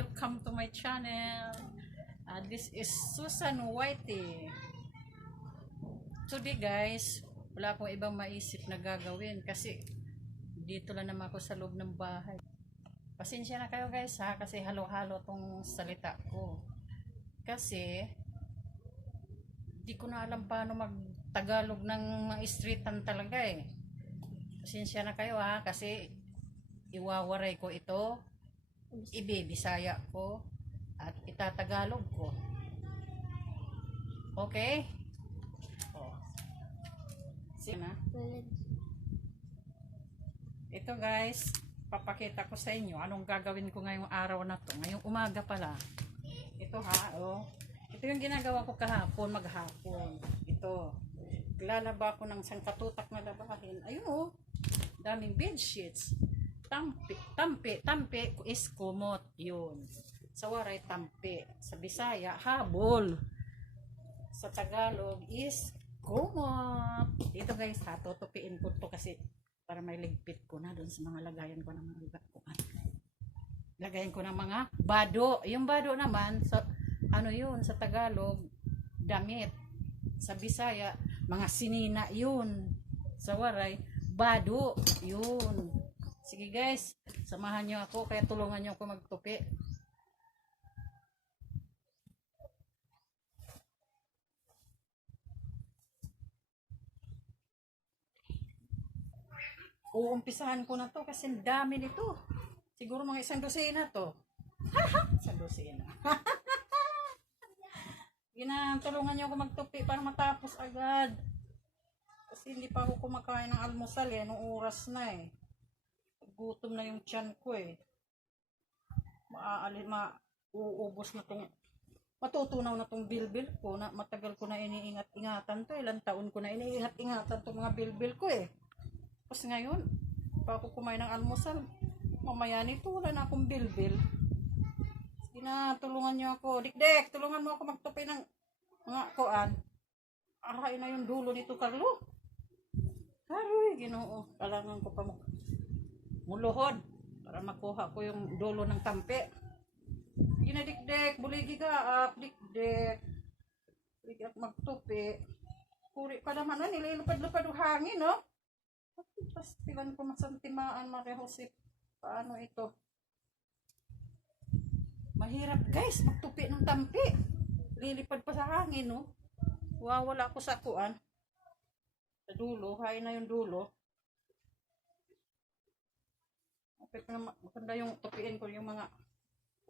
welcome to my channel. Uh, this is Susan Whitey. Today guys, wala akong ibang maisip na gagawin kasi dito lang naman ako sa loob ng bahay. Pasensya na kayo guys ha kasi halo-halo tong salita ko. Kasi di ko na alam paano mag-Tagalog ng mga talaga eh. Pasensya na kayo ha kasi iwawaray ko ito ibibisaya ko at itatagalog ko. Okay? Oh. Sige na. Ito guys, papakita ko sa inyo anong gagawin ko ngayong araw na to. Ngayong umaga pala. Ito ha, oh. Ito yung ginagawa ko kahapon, maghapon. Ito. Lalaba ko ng sangkatutak na labahin. Ayun oh. Daming bed sheets tampi, tampi, tampi is kumot, yun. Sa waray, tampi. Sa Bisaya, habol. Sa Tagalog is kumot. Dito guys, ha, tutupiin ko to kasi para may ligpit ko na doon sa mga lagayan ko ng mga kuan. Lagayan ko ng mga bado. Yung bado naman, sa, ano yun, sa Tagalog, damit. Sa Bisaya, mga sinina yun. Sa waray, bado. Yun. Sige guys, samahan nyo ako kaya tulungan nyo ako magtupi. Uumpisahan ko na to kasi dami nito. Siguro mga isang dosena to. isang dosena. Ginatulungan nyo ako magtupi para matapos agad. Kasi hindi pa ako kumakain ng almusal eh. Anong oras na eh gutom na yung tiyan ko eh. Maaali, ma, uubos na tong, matutunaw na tong bilbil ko na matagal ko na iniingat-ingatan to. Ilang taon ko na iniingat-ingatan tong mga bilbil ko eh. Tapos ngayon, pa ako kumain ng almusal, mamaya nito wala na akong bilbil. Sige na, tulungan niyo ako. Dikdek, tulungan mo ako magtupi ng mga kuan. Aray na yung dulo nito, Carlo. Aray, ginoo. Kailangan ko pa mo muluhod para makuha ko yung dulo ng tampi. Ginadikdek, buligi ka, ak, dikdek. Buligi ak magtupi. Puri pa naman na, nililupad-lupad yung hangin, no? Pastilan ko masantimaan, Maria Jose. Paano ito? Mahirap guys, magtupi ng tampi. Lilipad pa sa hangin, no? Wawala ko sa kuan. Sa dulo, hain na yung dulo. Pa naman, maganda yung tupiin ko yung mga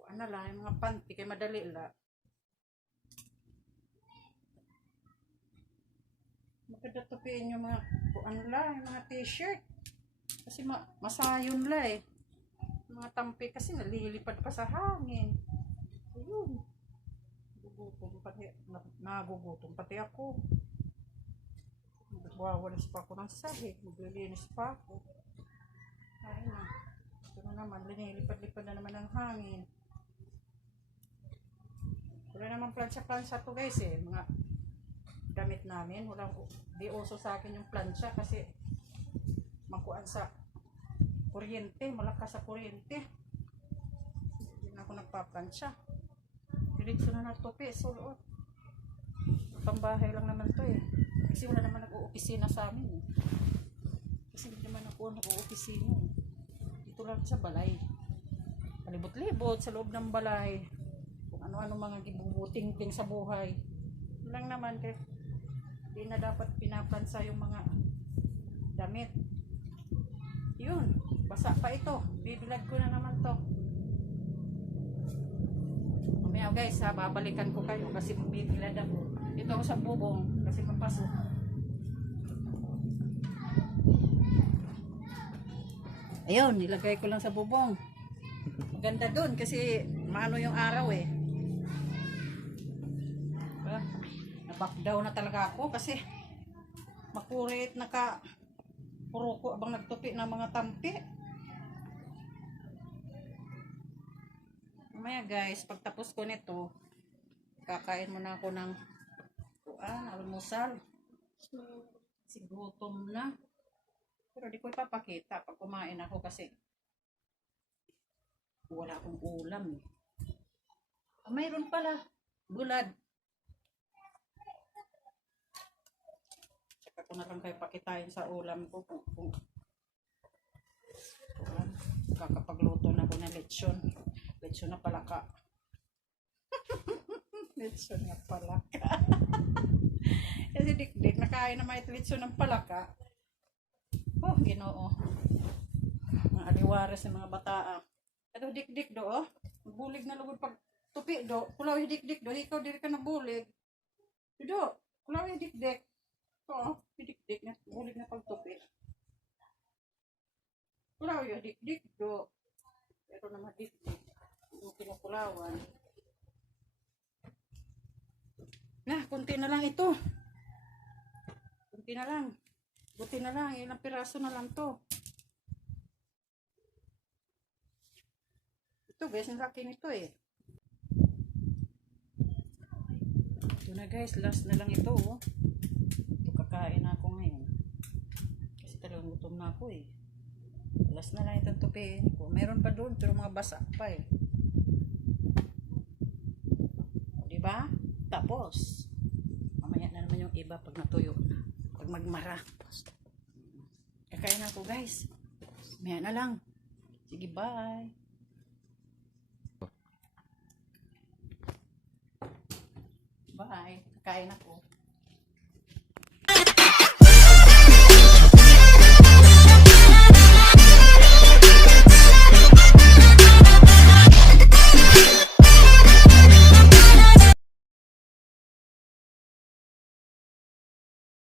ano lang, yung mga panty kay madali la. Maganda tupiin yung mga ano lang, yung mga t-shirt. Kasi ma masayon la eh. Mga tampi kasi nalilipad pa sa hangin. Ayun. Gugutom pati, nagugutom pati ako. Nagwawalis pa ako ng sahig, maglilinis pa ako. Ayun na. Na naman, linilipad-lipad na naman ng hangin. Wala naman plansya-plansya to guys eh. Mga damit namin. Walang, di uso sa akin yung plansya kasi makuan sa kuryente. Malakas sa kuryente. Hindi na ako nagpaplansya. Diretso na natupi. Sulot. Pambahay lang naman to eh. Kasi wala naman nag-uopisina sa amin eh. Kasi hindi naman ako nag-uopisina eh dito lang sa balay. Palibot-libot sa loob ng balay. Kung ano-ano mga gibubuting-ting sa buhay. Lang naman kay hindi na dapat pinapansa yung mga damit. Yun, basa pa ito. Bibilag ko na naman to. Mamaya guys, ha, babalikan ko kayo kasi bibilad ako. Dito ako sa bubong kasi papasok. Ayun, nilagay ko lang sa bubong. Maganda dun kasi maano yung araw eh. Ah, naback down na talaga ako kasi makurit naka puro ko abang nagtupi ng mga tampi. Mamaya guys, pagtapos ko nito, kakain muna ako ng kuan, almusal. Sigutom na. Pero di ko ipapakita pag kumain ako kasi wala akong ulam eh. Ah, mayroon pala. Bulad. Tsaka ko na lang kayo pakitain sa ulam ko kung, kung ulam. kakapagluto na ko ng lechon. Lechon na palaka. lechon na palaka. Kasi dik-dik, nakain na may lechon ng palaka. Oh, ginoo. Mga aliwares ng mga bataa. Ito dik-dik do, oh. Bulig na lugod pag tupi do. Kulaw yung dik-dik do. Ikaw diri ka na bulig. Do, kulaw yung dik-dik. Oo, yung dik-dik na. Bulig na pag tupi. Kulaw yung dik-dik do. Pero naman dik-dik. Yung kinukulawan. Na, kunti na lang ito. Kunti na lang. Buti na lang, ilang piraso na lang to. Ito guys, ang laki nito eh. Ito na guys, last na lang ito oh. Ito kakain ako ngayon. Kasi talagang gutom na ako eh. Last na lang itong tupiin ko. Meron pa doon pero mga basa pa eh. O, Diba? Tapos, mamaya na naman yung iba pag natuyo na. Magmara. Kakain ako guys. Mamaya na lang. Sige, bye. Bye. Kakain ako.